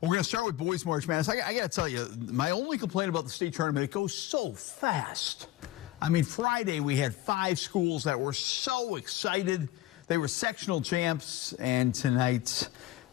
We're going to start with boys March Madness. I got to tell you, my only complaint about the state tournament, it goes so fast. I mean, Friday we had 5 schools that were so excited. They were sectional champs, and tonight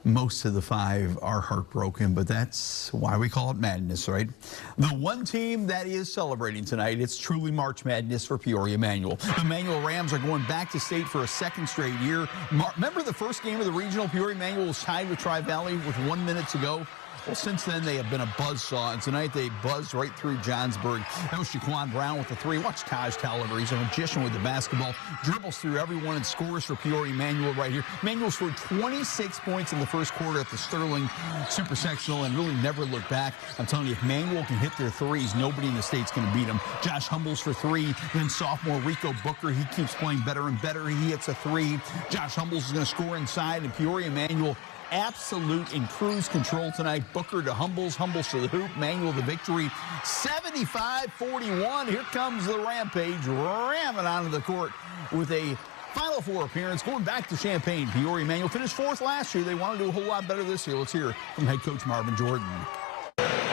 most of the 5 are heartbroken, but that's why we call it madness, right? The one team that is celebrating tonight, it's truly March Madness for Peoria Manual. The Manual Rams are going back to state for a 2nd straight year. Remember the first game of the regional? Peoria Manual was tied with Tri-Valley with 1 minute to go. Well, since then, they have been a buzzsaw, and tonight they buzzed right through Johnsburg. That was Shaquan Brown with the 3. Watch Taj Tolliver. He's a magician with the basketball. Dribbles through everyone and scores for Peoria Manual right here. Manual scored 26 points in the first quarter at the Sterling Super Sectional and really never looked back. I'm telling you, if Manual can hit their threes, nobody in the state's going to beat them. Josh Humbles for 3. Then sophomore Rico Booker, he keeps playing better and better. He hits a 3. Josh Humbles is going to score inside, and Peoria Manual absolute in cruise control tonight. Booker to Humbles, Humbles to the hoop, Manual the victory, 75-41. Here comes the Rampage, ramming onto the court with a Final Four appearance, going back to Champaign. Peoria Manual finished 4th last year. They want to do a whole lot better this year. Let's hear from head coach Marvin Jordan.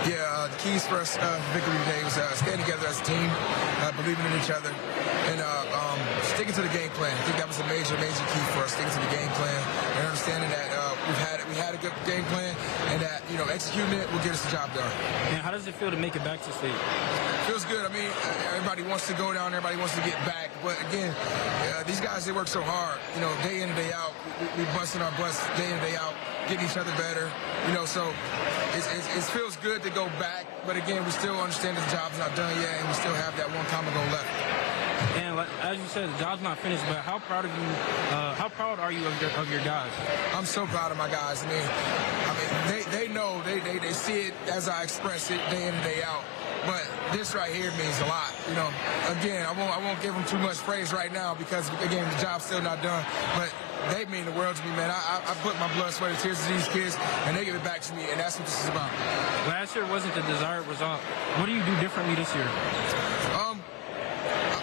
Yeah, the keys for us victory today was staying together as a team, believing in each other, and sticking to the game plan. I think that was a major key for us, sticking to the game plan and understanding that we had a good game plan, and that, you know, executing it will get us the job done. And how does it feel to make it back to state? Feels good. I mean, everybody wants to go down, everybody wants to get back, but again, these guys, they work so hard, you know, day in and day out. We busting our butts day in and day out, getting each other better, you know, so it feels good to go back, but again, we still understand that the job's not done yet, and we still have that one common goal left. And as you said, the job's not finished, but how proud are you of your guys? I'm so proud of my guys. I mean, they know, they see it as I express it day in and day out. But this right here means a lot. You know, again, I won't give them too much praise right now because, again, the job's still not done. But they mean the world to me, man. I put my blood, sweat, and tears to these kids, and they give it back to me, and that's what this is about. Last year wasn't the desired result. What do you do differently this year?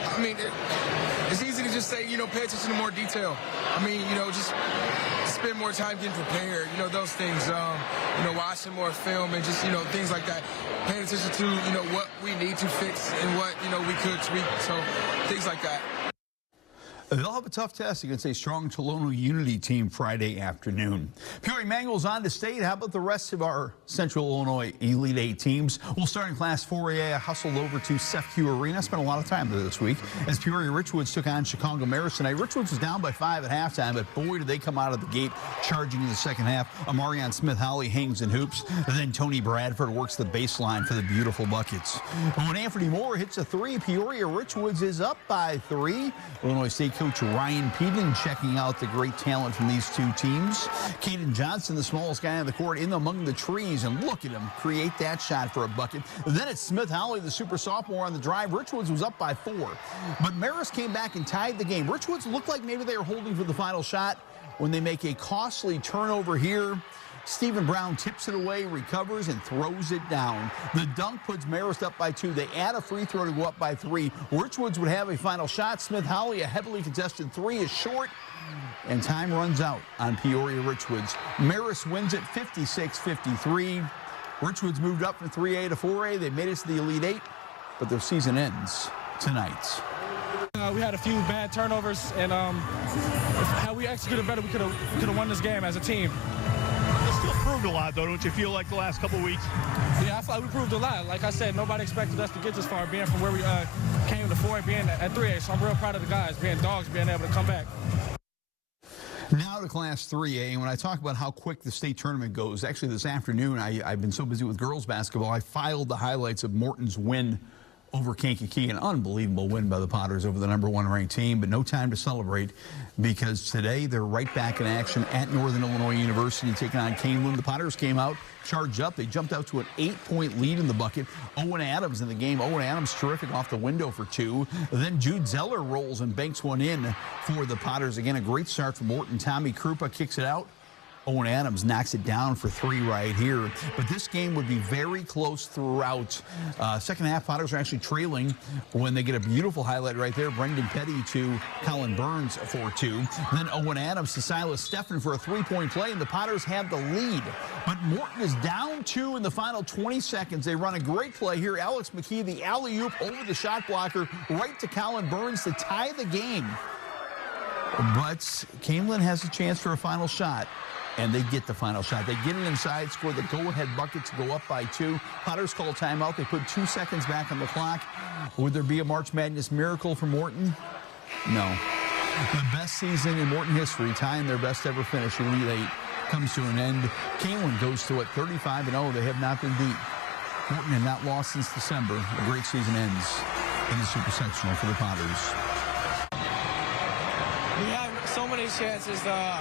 I mean, it's easy to just say, you know, pay attention to more detail. I mean, you know, just spend more time getting prepared, you know, those things, you know, watching more film and just, you know, things like that. Paying attention to, you know, what we need to fix and what, you know, we could tweak. So things like that. They'll have a tough test against a strong Tolono Unity team Friday afternoon. Peoria Manual's on to state. How about the rest of our Central Illinois Elite 8 teams? We'll start in Class 4A. I hustled over to SEFCU Arena. Spent a lot of time there this week as Peoria Richwoods took on Chicago Marist tonight. Richwoods was down by 5 at halftime, but boy, did they come out of the gate charging in the second half. Amarion Smith-Howley hangs and hoops. And then Tony Bradford works the baseline for the beautiful buckets. And when Anthony Moore hits a 3, Peoria Richwoods is up by 3. Illinois State coach Ryan Peden checking out the great talent from these 2 teams. Caden Johnson, the smallest guy on the court, in among the trees, and look at him create that shot for a bucket. Then it's Smith-Howley, the super sophomore, on the drive. Richwoods was up by 4, but Marist came back and tied the game. Richwoods looked like maybe they were holding for the final shot when they make a costly turnover here. Stephen Brown tips it away, recovers, and throws it down. The dunk puts Marist up by 2. They add a free throw to go up by 3. Richwoods would have a final shot. Smith-Howley, a heavily contested 3, is short, and time runs out on Peoria Richwoods. Marist wins it 56-53. Richwoods moved up from 3A to 4A. They made it to the Elite 8, but their season ends tonight. We had a few bad turnovers, and had we executed better, we could have won this game as a team. Still proved a lot, though, don't you feel like the last couple weeks? Yeah, I feel like we proved a lot. Like I said, nobody expected us to get this far, being from where we came to 4A, being at 3A. So I'm real proud of the guys, being dogs, being able to come back. Now to Class 3A, and when I talk about how quick the state tournament goes, actually this afternoon, I've been so busy with girls basketball, I filed the highlights of Morton's win over Kankakee. An unbelievable win by the Potters over the #1 ranked team, but no time to celebrate because today they're right back in action at Northern Illinois University taking on Canelan. The Potters came out, charged up. They jumped out to an 8-point lead in the bucket. Owen Adams in the game. Owen Adams terrific off the window for 2. Then Jude Zeller rolls and banks one in for the Potters. Again, a great start from Morton. Tommy Krupa kicks it out. Owen Adams knocks it down for 3 right here. But this game would be very close throughout. Second half, Potters are actually trailing when they get a beautiful highlight right there. Brendan Petty to Colin Burns for 2. Then Owen Adams to Silas Steffen for a 3-point play, and the Potters have the lead. But Morton is down 2 in the final 20 seconds. They run a great play here. Alex McKee, the alley-oop over the shot blocker right to Colin Burns to tie the game. But Camelin has a chance for a final shot, and they get the final shot. They get it inside, score the go-ahead bucket to go up by 2. Potters call timeout. They put 2 seconds back on the clock. Would there be a March Madness miracle for Morton? No. The best season in Morton history, tying their best ever finish, Elite 8, comes to an end. Camelin goes to, 35-0. They have not been beat. Morton had not lost since December. A great season ends in the Super Sectional for the Potters. We had so many chances to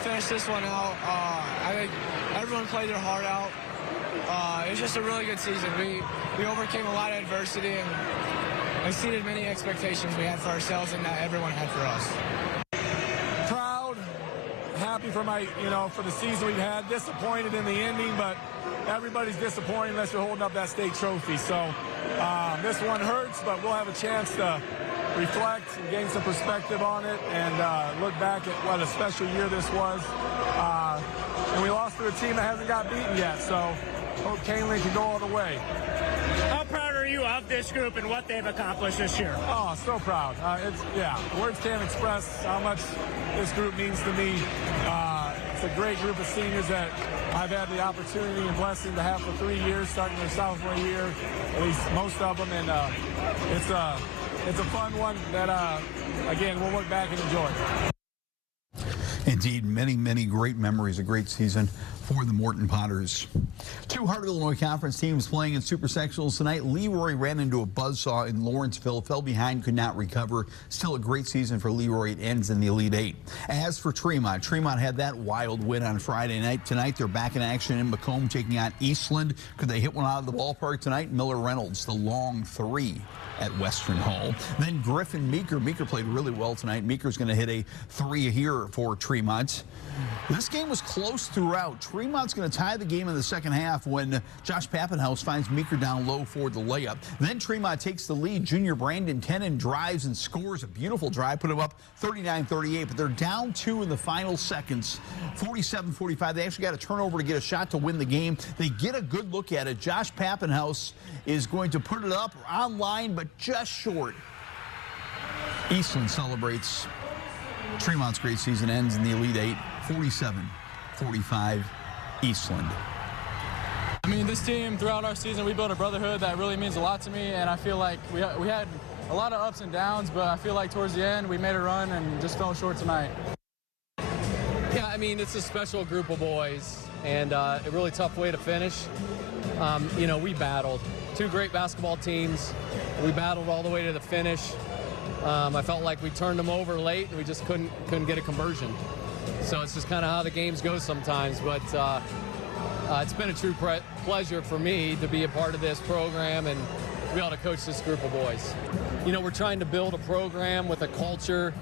finish this one out. I think everyone played their heart out. It was just a really good season. We overcame a lot of adversity and exceeded many expectations we had for ourselves and that everyone had for us. Proud, happy for for the season we've had. Disappointed in the ending, but everybody's disappointed unless you're holding up that state trophy. So this one hurts, but we'll have a chance to reflect and gain some perspective on it and look back at what a special year this was. And we lost to a team that hasn't got beaten yet, so hope Camelin can go all the way. How proud are you of this group and what they've accomplished this year? Oh, so proud. Words can't express how much this group means to me. It's a great group of seniors that I've had the opportunity and blessing to have for 3 years, starting their sophomore year, at least most of them, and it's a fun one that, again, we'll look back and enjoy. Indeed, many, many great memories, a great season for the Morton Potters. 2 Heart of Illinois Conference teams playing in Super Sectionals tonight. Leroy ran into a buzzsaw in Lawrenceville, fell behind, could not recover. Still a great season for Leroy. It ends in the Elite 8. As for Tremont had that wild win on Friday night. Tonight, they're back in action in Macomb, taking on Eastland. Could they hit one out of the ballpark tonight? Miller Reynolds, the long 3 at Western Hall. Then Griffin Meeker. Meeker played really well tonight. Meeker's going to hit a 3 here for Tremont. This game was close throughout. Tremont's going to tie the game in the second half when Josh Pappenhaus finds Meeker down low for the layup. Then Tremont takes the lead. Junior Brandon Tenen drives and scores a beautiful drive, put him up 39-38, but they're down 2 in the final seconds, 47-45. They actually got a turnover to get a shot to win the game. They get a good look at it. Josh Pappenhaus is going to put it up online, but just short. Eastland celebrates. Tremont's great season ends in the Elite 8, 47-45 Eastland. I mean, this team, throughout our season, we built a brotherhood that really means a lot to me, and I feel like we had a lot of ups and downs, but I feel like towards the end, we made a run and just fell short tonight. Yeah, I mean, it's a special group of boys, and a really tough way to finish. We battled. 2 great basketball teams. We battled all the way to the finish. I felt like we turned them over late, and we just couldn't get a conversion. So it's just kind of how the games go sometimes. But it's been a true pleasure for me to be a part of this program and to be able to coach this group of boys. We're trying to build a program with a culture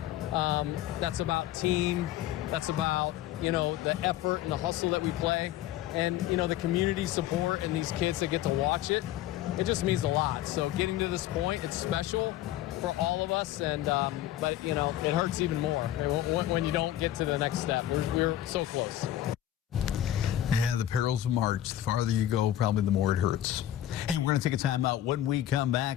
that's about team, that's about, the effort and the hustle that we play, and, the community support and these kids that get to watch it. It just means a lot. So getting to this point, it's special for all of us, and but it hurts even more when you don't get to the next step. We're so close. Yeah, the perils of March. The farther you go, probably the more it hurts. Hey, we're going to take a time out. When we come back,